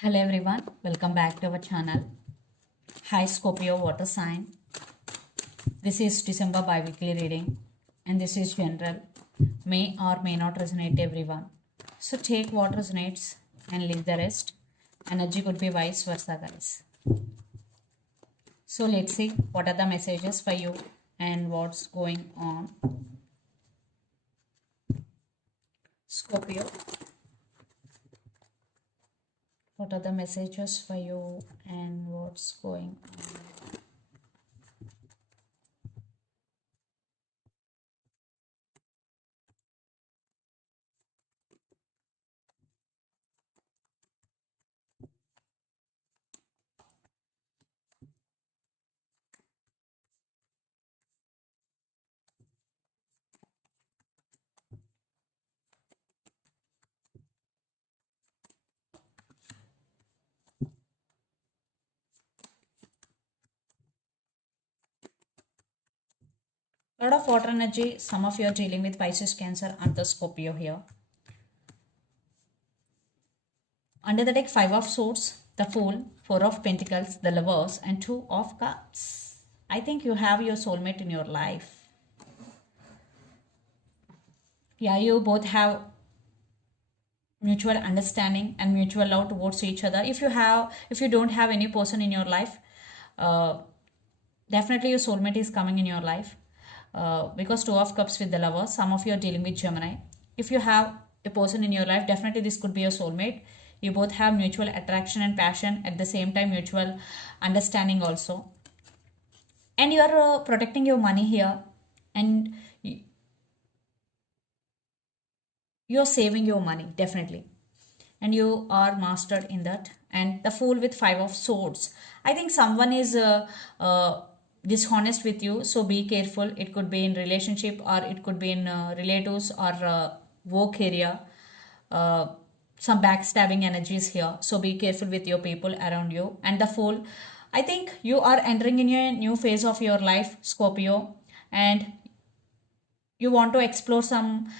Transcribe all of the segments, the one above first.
Hello everyone, welcome back to our channel. Hi Scorpio water sign. This is December bi-weekly reading and this is general. May or may not resonate everyone. So take what resonates and leave the rest. Energy could be vice versa, guys. So let's see what are the messages for you and what's going on. Scorpio, what are the messages for you and what's going on? A lot of water energy. Some of you are dealing with Pisces, Cancer, and the Scorpio here. Under the deck, 5 of Swords, the Fool, 4 of Pentacles, the Lovers, and 2 of Cups. I think you have your soulmate in your life. Yeah, you both have mutual understanding and mutual love towards each other. If you don't have any person in your life, uh, definitely your soulmate is coming in your life. Because 2 of Cups with the Lovers, some of you are dealing with Gemini. If you have a person in your life, definitely this could be your soulmate. You both have mutual attraction and passion, at the same time mutual understanding also, and you are protecting your money here, and you're saving your money definitely, and you are mastered in that. And the Fool with 5 of Swords, I think someone is dishonest with you, so be careful. It could be in relationship or it could be in relatives or work area. uh, some backstabbing energies here, so be careful with your people around you. And the Fool, I think you are entering in a new phase of your life, Scorpio, and you want to explore some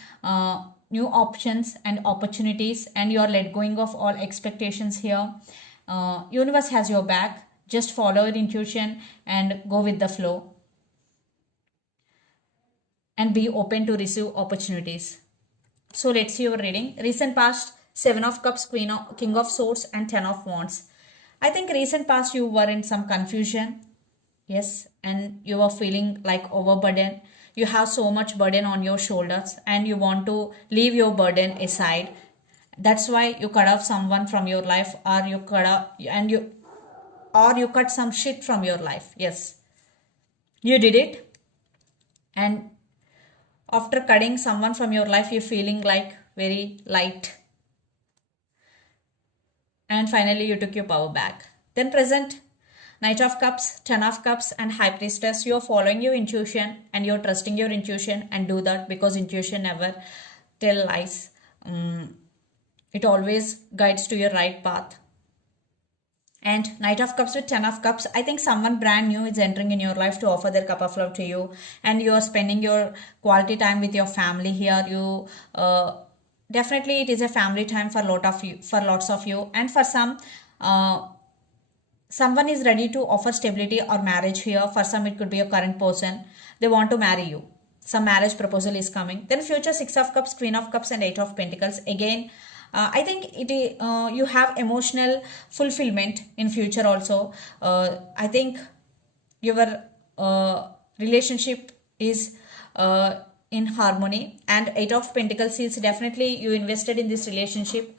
new options and opportunities, and you are let going of all expectations here. Universe has your back. Just follow your intuition and go with the flow, and be open to receive opportunities. So let's see your reading. Recent past, 7 of Cups, King of Swords, and 10 of Wands. I think recent past you were in some confusion. Yes, and you are feeling like overburden. You have so much burden on your shoulders and you want to leave your burden aside. That's why you cut off someone from your life, or you cut off and you or you cut some shit from your life. Yes, you did it. And after cutting someone from your life, you're feeling like very light. And finally, you took your power back. Then present, Knight of Cups, Ten of Cups, and High Priestess. You're following your intuition and you're trusting your intuition, and do that because intuition never tell lies. It always guides to your right path. And Knight of Cups with Ten of Cups, I think someone brand new is entering in your life to offer their cup of love to you, and you are spending your quality time with your family here. You definitely, it is a family time for lots of you, and for some. Someone is ready to offer stability or marriage here. For some, it could be a current person. They want to marry you. Some marriage proposal is coming. Then future, 6 of Cups, Queen of Cups, and 8 of Pentacles. Again, I think you have emotional fulfillment in future also. I think your relationship is in harmony, and 8 of Pentacles is definitely you invested in this relationship,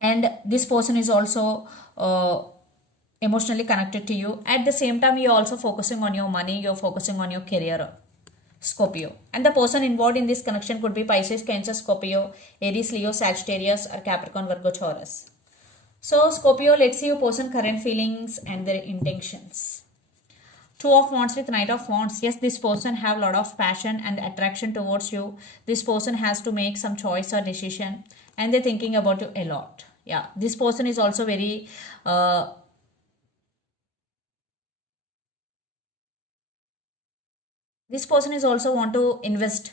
and this person is also emotionally connected to you. At the same time, you're also focusing on your money, you're focusing on your career, Scorpio. And the person involved in this connection could be Pisces, Cancer, Scorpio, Aries, Leo, Sagittarius, or Capricorn, Virgo, Taurus. So Scorpio, let's see your person current feelings and their intentions. 2 of Wands with Knight of Wands. Yes, this person have a lot of passion and attraction towards you. This person has to make some choice or decision, and they're thinking about you a lot. Yeah, this person is also very this person is also want to invest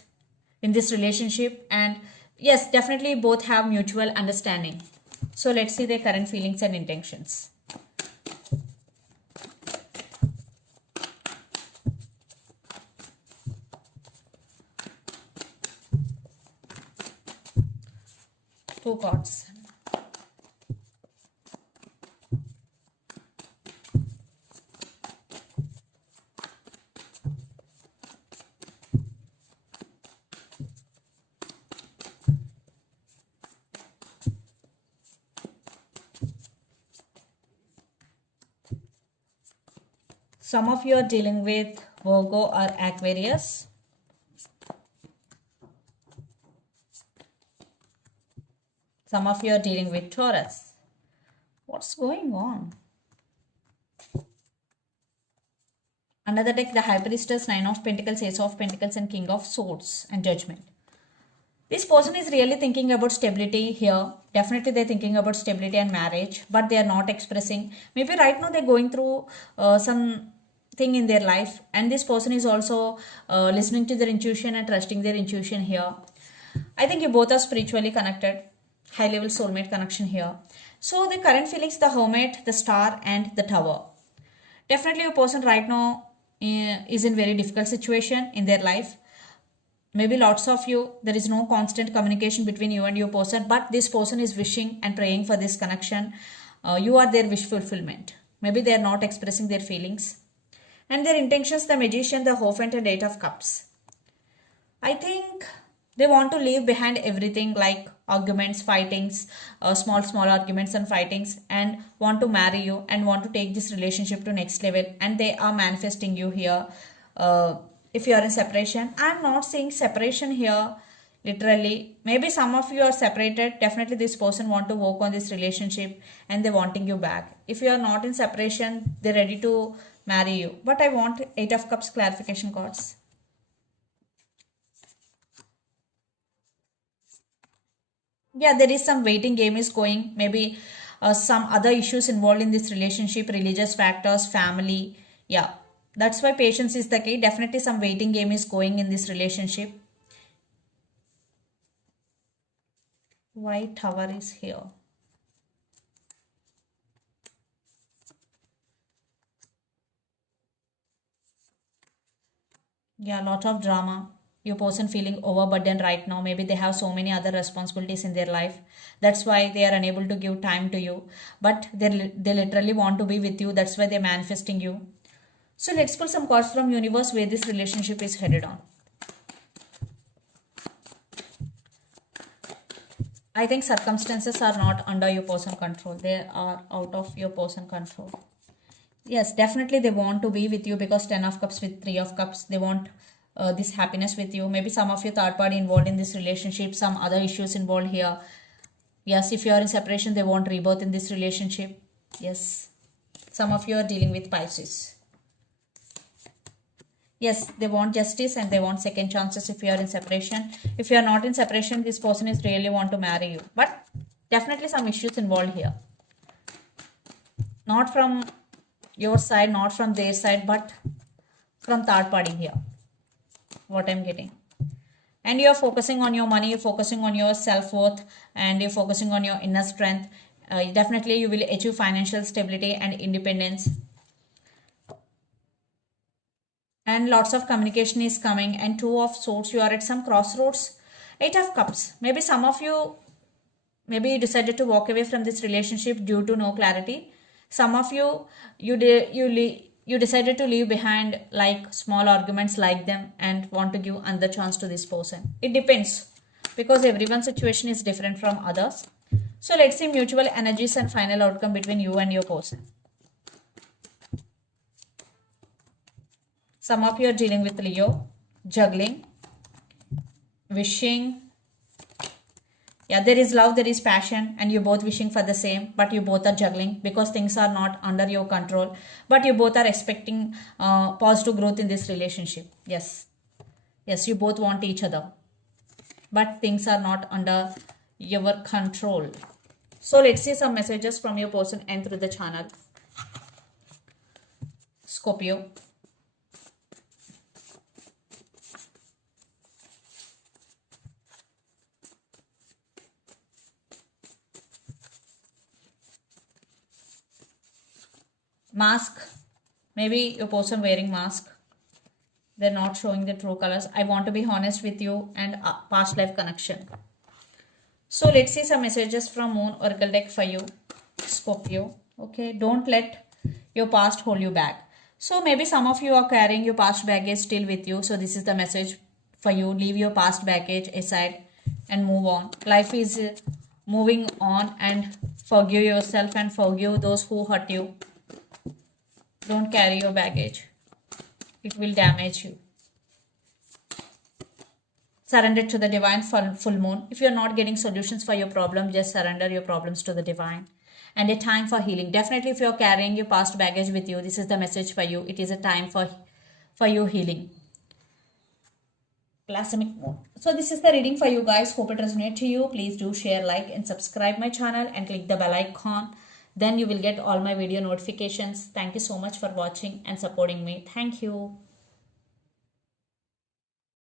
in this relationship, and yes, definitely both have mutual understanding. So let's see their current feelings and intentions. Two cards. Some of you are dealing with Virgo or Aquarius. Some of you are dealing with Taurus. What's going on? Under the deck, the High Priestess, Nine of Pentacles, Ace of Pentacles, and King of Swords and Judgment. This person is really thinking about stability here. Definitely they're thinking about stability and marriage, but they are not expressing. Maybe right now they're going through some thing in their life, and this person is also listening to their intuition and trusting their intuition here. I think you both are spiritually connected. High level soulmate connection here. So the current feelings, the Hermit, the Star, and the Tower. Definitely a person right now is in very difficult situation in their life. Maybe lots of you, there is no constant communication between you and your person, but this person is wishing and praying for this connection. You are their wish fulfillment. Maybe they are not expressing their feelings. And their intentions, the Magician, the Hierophant, and Eight of Cups. I think they want to leave behind everything like arguments, fightings, small arguments and fightings, and want to marry you and want to take this relationship to next level, and they are manifesting you here. If you are in separation, I'm not seeing separation here literally. Maybe some of you are separated. Definitely this person want to work on this relationship and they're wanting you back. If you are not in separation, they're ready to marry you. But I want Eight of Cups clarification cards. Yeah, there is some waiting game is going. Maybe some other issues involved in this relationship, religious factors, family. Yeah, that's why patience is the key. Definitely some waiting game is going in this relationship. Why Tower is here? Yeah, lot of drama. Your person feeling overburdened right now. Maybe they have so many other responsibilities in their life. That's why they are unable to give time to you. But they literally want to be with you. That's why they're manifesting you. So let's pull some cards from universe where this relationship is headed on. I think circumstances are not under your person control. They are out of your person control. Yes, definitely they want to be with you because 10 of Cups with 3 of Cups. They want this happiness with you. Maybe some of your third party involved in this relationship. Some other issues involved here. Yes, if you are in separation, they want rebirth in this relationship. Yes. Some of you are dealing with Pisces. Yes, they want justice and they want second chances if you are in separation. If you are not in separation, this person is really want to marry you. But definitely some issues involved here. Not from your side, not from their side, but from third party here. What I'm getting. And you're focusing on your money, you're focusing on your self-worth, and you're focusing on your inner strength. Definitely you will achieve financial stability and independence. And lots of communication is coming. And Two of Swords, you are at some crossroads. Eight of Cups. Maybe some of you, maybe you decided to walk away from this relationship due to no clarity. Some of you, you decided to leave behind like small arguments like them and want to give another chance to this person. It depends because everyone's situation is different from others. So let's see mutual energies and final outcome between you and your person. Some of you are dealing with Leo, juggling, wishing. Yeah, there is love, there is passion, and you're both wishing for the same, but you both are juggling because things are not under your control. But you both are expecting positive growth in this relationship. Yes. Yes, you both want each other. But things are not under your control. So let's see some messages from your person and through the channel. Scorpio. Mask. Maybe your person wearing mask. They're not showing the true colors. I want to be honest with you, and past life connection. So let's see some messages from Moon Oracle deck for you, Scorpio. Okay, don't let your past hold you back. So maybe some of you are carrying your past baggage still with you. So this is the message for you. Leave your past baggage aside and move on. Life is moving on, and forgive yourself and forgive those who hurt you. Don't carry your baggage. It will damage you. Surrender to the divine full moon. If you're not getting solutions for your problem, just surrender your problems to the divine. And a time for healing. Definitely if you're carrying your past baggage with you, this is the message for you. It is a time for your healing. Plasmic moon. So this is the reading for you guys. Hope it resonates to you. Please do share, like and subscribe my channel and click the bell icon. Then you will get all my video notifications. Thank you so much for watching and supporting me. Thank you.